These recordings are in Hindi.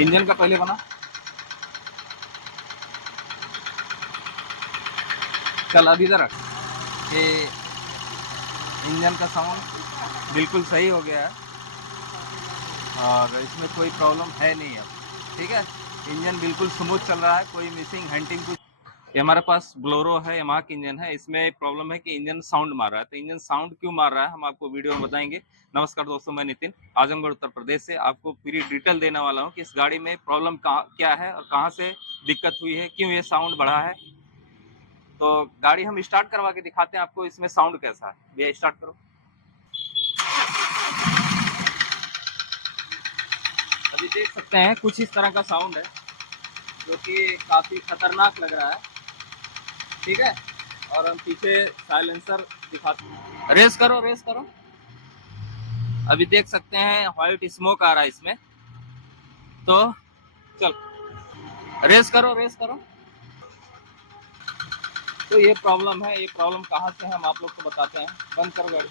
इंजन का पहले बना, चल अभी इधर रख। ये इंजन का साउंड बिल्कुल सही हो गया है और इसमें कोई प्रॉब्लम है नहीं अब, ठीक है। इंजन बिल्कुल स्मूथ चल रहा है, कोई मिसिंग हंटिंग कुछ। ये हमारे पास ब्लोरो है, यमाहा का इंजन है। इसमें प्रॉब्लम है कि इंजन साउंड मार रहा है। तो इंजन साउंड क्यों मार रहा है हम आपको वीडियो में बताएंगे। नमस्कार दोस्तों, मैं नितिन आजमगढ़ उत्तर प्रदेश से आपको पूरी डिटेल देने वाला हूँ कि इस गाड़ी में प्रॉब्लम क्या है और कहाँ से दिक्कत हुई है, क्यों ये साउंड बढ़ा है। तो गाड़ी हम स्टार्ट करवा के दिखाते हैं आपको इसमें साउंड कैसा है। भैया स्टार्ट करो। अभी देख सकते हैं कुछ इस तरह का साउंड है जो कि काफ़ी खतरनाक लग रहा है, ठीक है। और हम पीछे साइलेंसर दिखाते हैं। रेस करो, रेस करो। अभी देख सकते हैं व्हाइट स्मोक आ रहा है इसमें। तो चल रेस करो, रेस करो। तो ये प्रॉब्लम है, ये प्रॉब्लम कहाँ से है हम आप लोग को बताते हैं। बंद करो गाड़ी।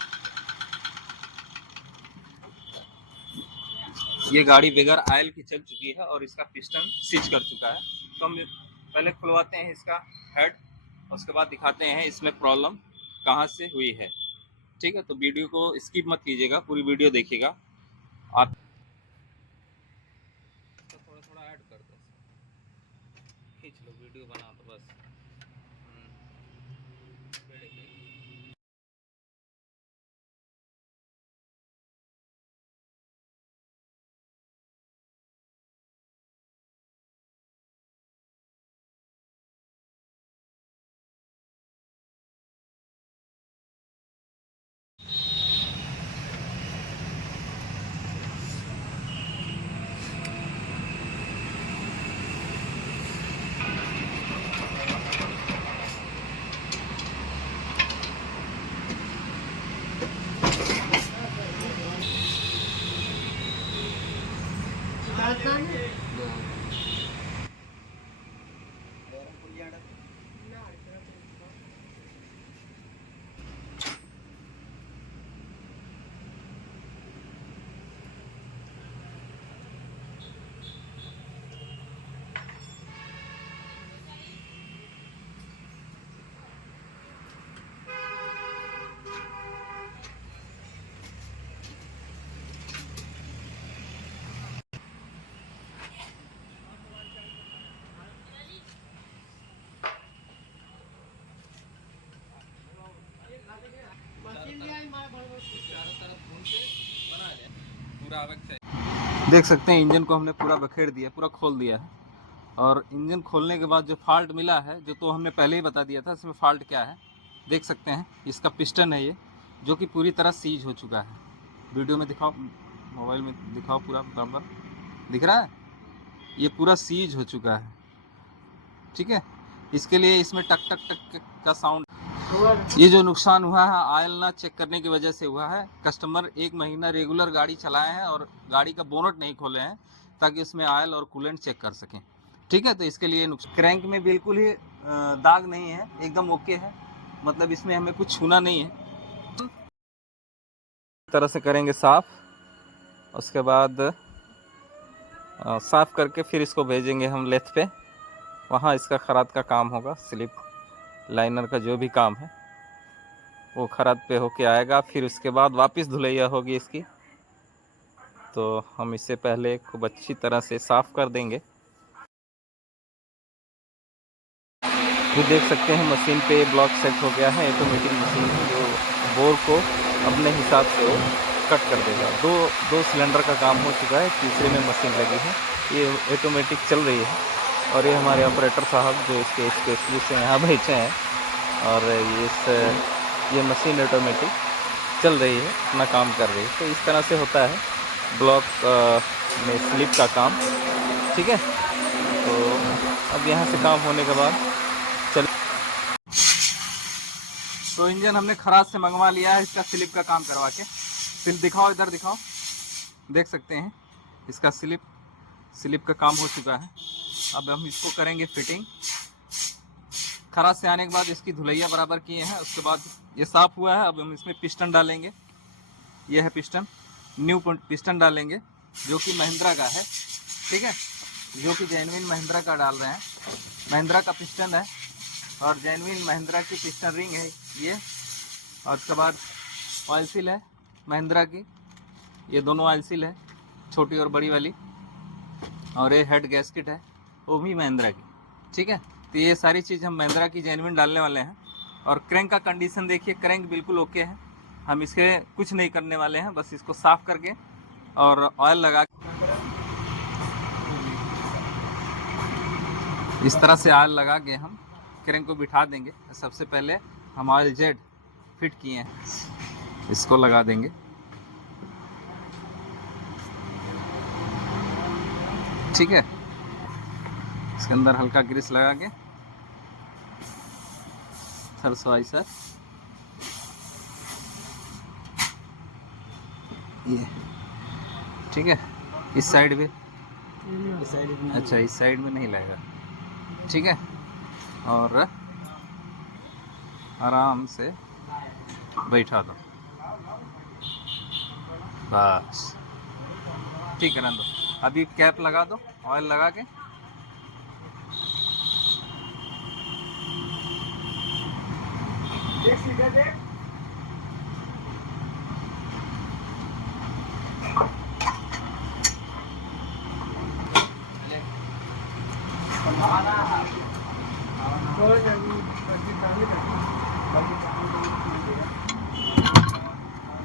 ये गाड़ी बगैर आयल की चल चुकी है और इसका पिस्टन सीज कर चुका है। तो हम पहले खुलवाते हैं इसका हेड, उसके बाद दिखाते हैं इसमें प्रॉब्लम कहाँ से हुई है, ठीक है। तो वीडियो को स्किप मत कीजिएगा, पूरी वीडियो देखिएगा। आप तो थोड़ा थोड़ा ऐड कर दो, खींच लो, वीडियो बना तो बस। देख सकते हैं इंजन को हमने पूरा बखेड़ दिया, पूरा खोल दिया है। और इंजन खोलने के बाद जो फॉल्ट मिला है, जो तो हमने पहले ही बता दिया था इसमें फॉल्ट क्या है। देख सकते हैं इसका पिस्टन है ये, जो कि पूरी तरह सीज हो चुका है। वीडियो में दिखाओ, मोबाइल में दिखाओ, पूरा बराबर दिख रहा है। ये पूरा सीज हो चुका है, ठीक है। इसके लिए इसमें टक टक टक का साउंड, ये जो नुकसान हुआ है ऑयल ना चेक करने की वजह से हुआ है। कस्टमर 1 महीना रेगुलर गाड़ी चलाए हैं और गाड़ी का बोनट नहीं खोले हैं ताकि उसमें ऑयल और कूलेंट चेक कर सकें, ठीक है। तो इसके लिए क्रैंक में बिल्कुल ही दाग नहीं है, एकदम ओके है, मतलब इसमें हमें कुछ छूना नहीं है। इस तरह से करेंगे साफ, उसके बाद साफ करके फिर इसको भेजेंगे हम लेथ पे, वहाँ इसका खराद का काम होगा। स्लिप लाइनर का जो भी काम है वो खराद पे होके आएगा, फिर उसके बाद वापस धुलैया होगी इसकी। तो हम इससे पहले खूब अच्छी तरह से साफ़ कर देंगे। ये देख सकते हैं मशीन पे ब्लॉक सेट हो गया है। ऑटोमेटिक मशीन है जो बोर को अपने हिसाब से वो कट कर देगा। दो सिलेंडर का काम हो चुका है, तीसरे में मशीन लगी है, ये ऑटोमेटिक चल रही है। और ये हमारे ऑपरेटर साहब जो इसके स्पेशलिस्ट हैं यहाँ बैठे हैं, और ये मशीन ऑटोमेटिक चल रही है, अपना काम कर रही है। तो इस तरह से होता है ब्लॉक में स्लिप का काम, ठीक है। तो अब यहाँ से काम होने के बाद चल, तो इंजन हमने खराद से मंगवा लिया है इसका स्लिप का काम करवा के। फिर दिखाओ, इधर दिखाओ, देख सकते हैं इसका स्लिप का काम हो चुका है। अब हम इसको करेंगे फिटिंग। खराद से आने के बाद इसकी धुलैया बराबर किए हैं, उसके बाद ये साफ़ हुआ है। अब हम इसमें पिस्टन डालेंगे, ये है पिस्टन, न्यू पिस्टन डालेंगे जो कि महिंद्रा का है, ठीक है। जो कि जेन्युइन महिंद्रा का डाल रहे हैं। महिंद्रा का पिस्टन है और जेन्युइन महिंद्रा की पिस्टन रिंग है ये। और उसके बाद ऑयल सील है महिंद्रा की, ये दोनों ऑयल सील है, छोटी और बड़ी वाली। और ये हेड गैस्केट है वो भी महिंद्रा की, ठीक है। तो ये सारी चीज़ हम महिंद्रा की जेन्युइन डालने वाले हैं। और क्रैंक का कंडीशन देखिए, क्रैंक बिल्कुल ओके है। हम इसके कुछ नहीं करने वाले हैं, बस इसको साफ़ करके और ऑयल लगा, इस तरह से ऑयल लगा के हम क्रैंक को बिठा देंगे। सबसे पहले हम ऑयल जेट फिट किए हैं, इसको लगा देंगे, ठीक है। इसके अंदर हल्का ग्रीस लगा के थर्सवाइसर ये, ठीक है। इस साइड भी, अच्छा इस साइड में नहीं लगेगा, ठीक है। और आराम से बैठा दो, बस ठीक है, रहने दो। अभी कैप लगा दो ऑयल लगा के।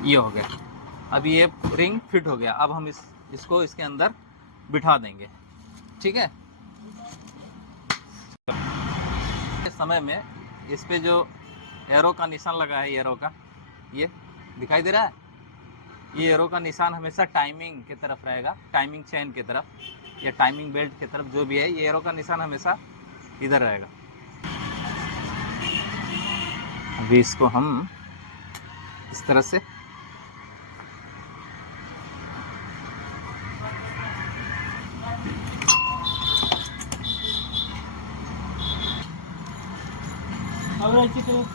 ये हो गया, अब ये रिंग फिट हो गया। अब हम इसको इसके अंदर बिठा देंगे, ठीक है। इस समय में इस पे जो एरो का निशान लगा है, एरो का ये दिखाई दे रहा है, ये एरो का निशान हमेशा टाइमिंग की तरफ रहेगा, टाइमिंग चेन की तरफ या टाइमिंग बेल्ट की तरफ, जो भी है ये एरो का निशान हमेशा इधर रहेगा। अभी इसको हम इस तरह से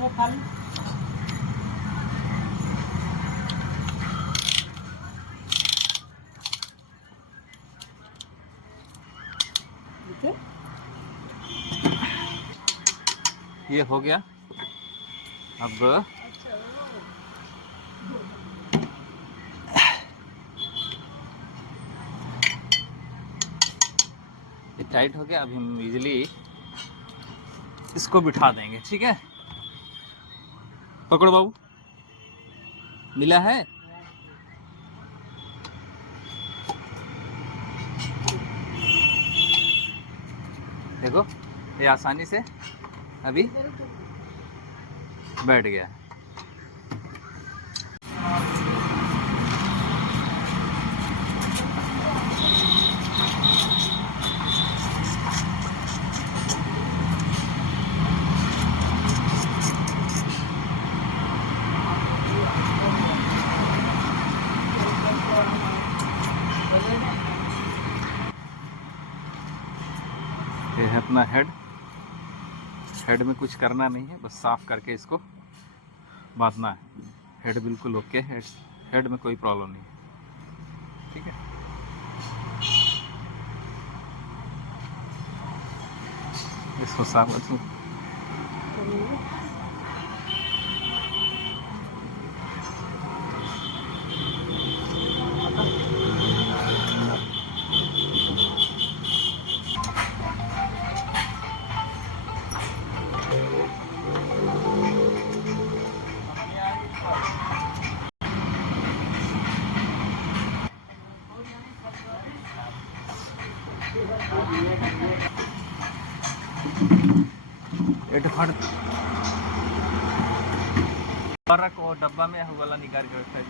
खाली ये हो गया। अब ये टाइट हो गया, अब हम इजीली इसको बिठा देंगे, ठीक है। पकड़ो बाबू, मिला है। देखो ये आसानी से अभी बैठ गया। ये है अपना हेड, हेड में कुछ करना नहीं है, बस साफ करके इसको बांधना है। हेड बिल्कुल ओके है, हेड में कोई प्रॉब्लम नहीं है, ठीक है। इसको साफ फट को डब्बा में वाला निकाल के रखा है।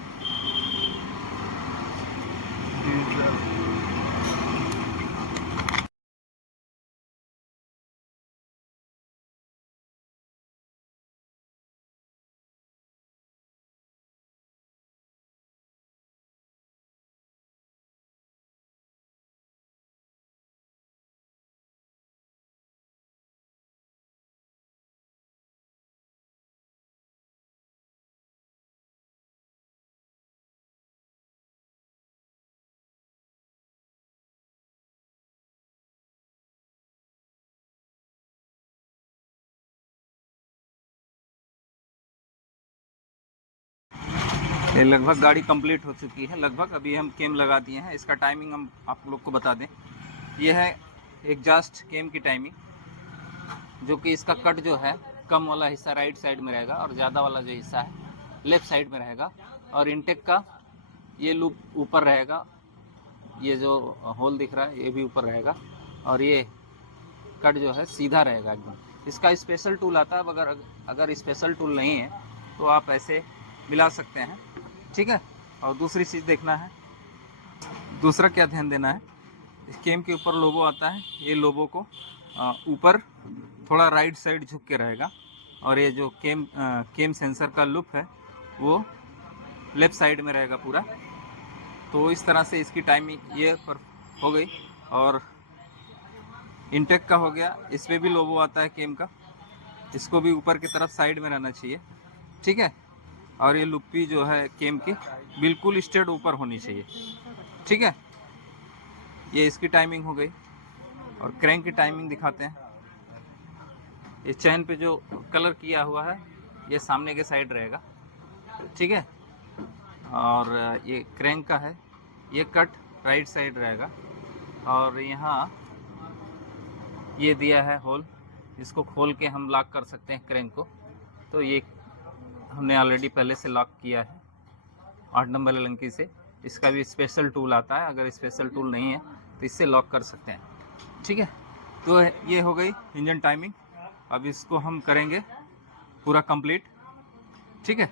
ये लगभग गाड़ी कंप्लीट हो चुकी है लगभग। अभी हम केम लगा दिए हैं। इसका टाइमिंग हम आप लोग को बता दें। ये है एग्जॉस्ट केम की टाइमिंग, जो कि इसका कट जो है कम वाला हिस्सा राइट साइड में रहेगा और ज़्यादा वाला जो हिस्सा है लेफ़्ट साइड में रहेगा। और इनटेक का ये लूप ऊपर रहेगा, ये जो होल दिख रहा है ये भी ऊपर रहेगा, और ये कट जो है सीधा रहेगा एकदम। इसका स्पेशल टूल आता है, अगर स्पेशल टूल नहीं है तो आप ऐसे मिला सकते हैं, ठीक है। और दूसरी चीज़ देखना है, दूसरा क्या ध्यान देना है, इस केम के ऊपर लोगो आता है, ये लोगो को ऊपर थोड़ा राइट साइड झुक के रहेगा, और ये जो केम सेंसर का लूप है वो लेफ़्ट साइड में रहेगा पूरा। तो इस तरह से इसकी टाइमिंग ये पर हो गई। और इंटेक का हो गया, इस पर भी लोगो आता है केम का, इसको भी ऊपर की तरफ साइड में रहना चाहिए, ठीक है। और ये लुप्पी जो है केम की बिल्कुल स्ट्रेट ऊपर होनी चाहिए, ठीक है। ये इसकी टाइमिंग हो गई। और क्रैंक की टाइमिंग दिखाते हैं। ये चैन पे जो कलर किया हुआ है ये सामने के साइड रहेगा, ठीक है। और ये क्रैंक का है, ये कट राइट साइड रहेगा। और यहाँ ये दिया है होल, इसको खोल के हम लॉक कर सकते हैं क्रैंक को। तो ये हमने ऑलरेडी पहले से लॉक किया है 8 नंबर लंकी से। इसका भी स्पेशल टूल आता है, अगर स्पेशल टूल नहीं है तो इससे लॉक कर सकते हैं, ठीक है। तो ये हो गई इंजन टाइमिंग। अब इसको हम करेंगे पूरा कंप्लीट, ठीक है।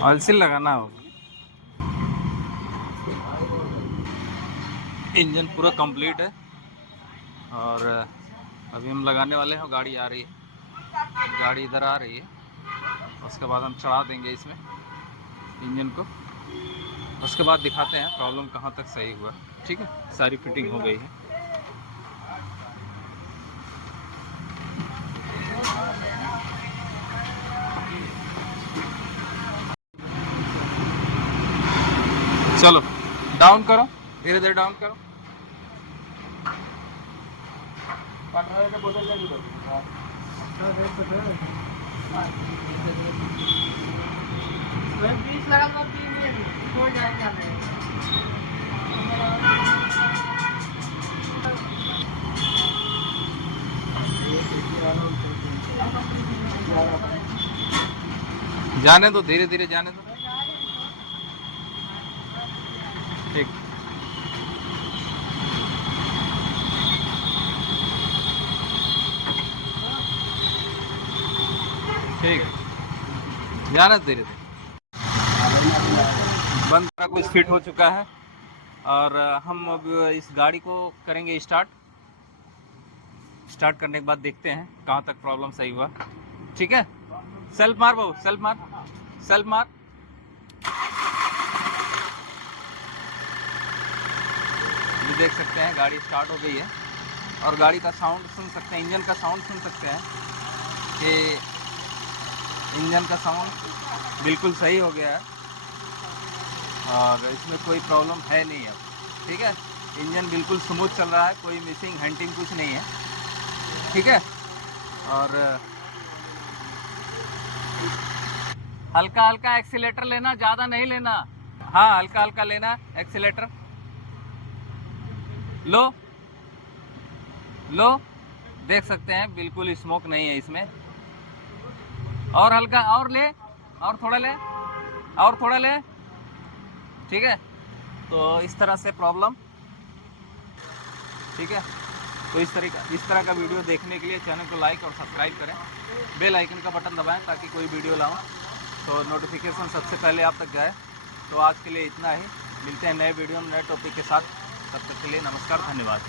ऑयल सील लगाना होगा। इंजन पूरा कंप्लीट है और अभी हम लगाने वाले हैं। गाड़ी आ रही है, गाड़ी इधर आ रही है, उसके बाद हम चढ़ा देंगे इसमें इंजन को। उसके बाद दिखाते हैं प्रॉब्लम कहाँ तक सही हुआ, ठीक है। सारी फिटिंग हो गई है। चलो डाउन करो, धीरे धीरे डाउन करो। जाने दो, धीरे धीरे जाने दो, ठीक। ठीक, जाने धीरे धीरे। बंद सारा कुछ फिट हो चुका है और हम अब इस गाड़ी को करेंगे स्टार्ट करने के बाद देखते हैं कहाँ तक प्रॉब्लम सही हुआ, ठीक है। सेल्फ मार बहू, सेल्फ मार, सेल्फ मार। ये देख सकते हैं गाड़ी स्टार्ट हो गई है और गाड़ी का साउंड सुन सकते हैं, इंजन का साउंड सुन सकते हैं कि इंजन का साउंड बिल्कुल सही हो गया है और इसमें कोई प्रॉब्लम है नहीं अब, ठीक है। इंजन बिल्कुल स्मूथ चल रहा है, कोई मिसिंग हंटिंग कुछ नहीं है, ठीक है। और हल्का हल्का एक्सीलेटर लेना, ज़्यादा नहीं लेना। हाँ, हल्का हल्का लेना एक्सीलेटर। लो लो, देख सकते हैं बिल्कुल स्मोक नहीं है इसमें। और हल्का, और ले, और थोड़ा ले, और थोड़ा ले, ठीक है। तो इस तरह से प्रॉब्लम, ठीक है। तो इस तरह का वीडियो देखने के लिए चैनल को लाइक और सब्सक्राइब करें, बेल आइकन का बटन दबाएं ताकि कोई वीडियो लाऊं तो नोटिफिकेशन सबसे पहले आप तक जाए। तो आज के लिए इतना ही, मिलते हैं नए वीडियो में नए टॉपिक के साथ। तब तक के लिए नमस्कार, धन्यवाद।